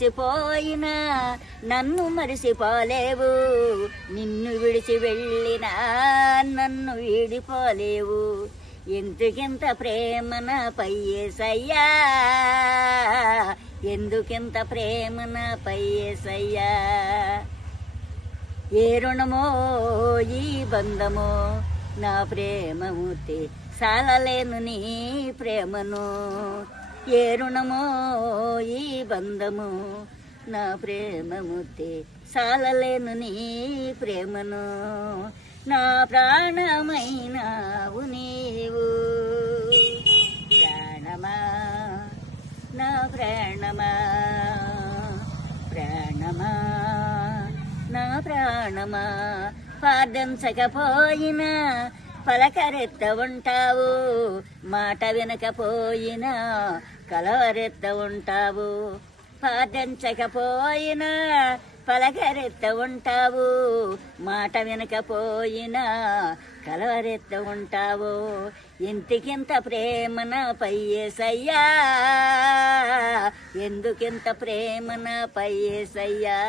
మరిసిపోయినా నన్ను మరిసిపోలేవు, నిన్ను విడిచి వెళ్ళినా నన్ను వీడిపోలేవు. ఎందుకింత ప్రేమ నాపై యేసయ్యా, ఎందుకింత ప్రేమ నాపై యేసయ్యా. ఏ రుణమో ఈ బంధమో నా ప్రేమమూర్తి, సాలలేను నీ ప్రేమను. ఏ రుణమో ఈ బంధము నా ప్రేమమూర్తి, సాలలేను నీ ప్రేమను. నా ప్రాణమైనావు నీవు, ప్రాణమా నా ప్రాణమా, ప్రాణమా నా ప్రాణమా. ప్రార్థించకపోయినా పలకరెత్త ఉంటావు, మాట వినకపోయినా కలవరెత్త ఉంటావు. ప్రార్థించకపోయినా పలకరెత్త ఉంటావు, మాట వినకపోయినా కలవరెత్త ఉంటావు. ఇంటికింత ప్రేమ నాపై యేసయ్యా, ఎందుకింత ప్రేమ నాపై యేసయ్యా.